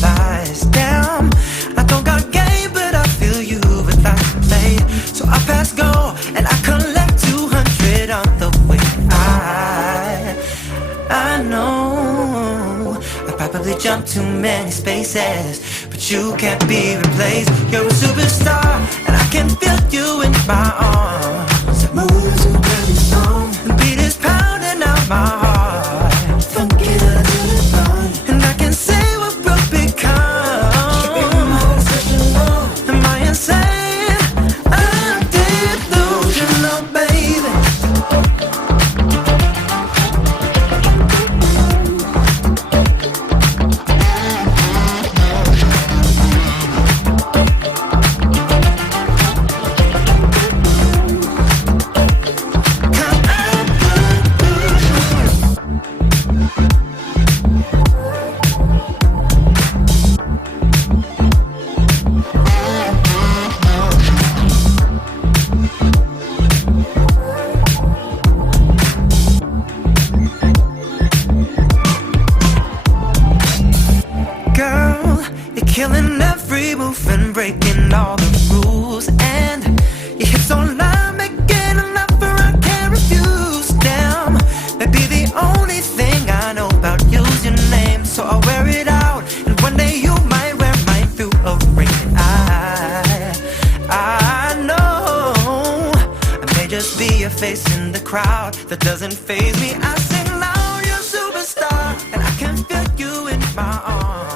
butterflies. Damn, I don't got game, but I feel you would like to play. So I pass go and I collect 200 on the way. I know I probably jumped too many spaces, but you can't be replaced. You're a superstar, and I can feel you in my arms. Moves and pretty song, the beat is pounding out my heart. Funky till I do it wrong, and I can say what will become. Am I insane? I'm delusional, baby. Killing every move and breaking all the rules, and your hips online making an offer I can't refuse. Damn, maybe the only thing I know about you's your name, so I'll wear it out, and one day you might wear mine through a ring. I know I may just be a face in the crowd that doesn't faze me. I sing loud, you're a superstar, and I can feel you in my arms.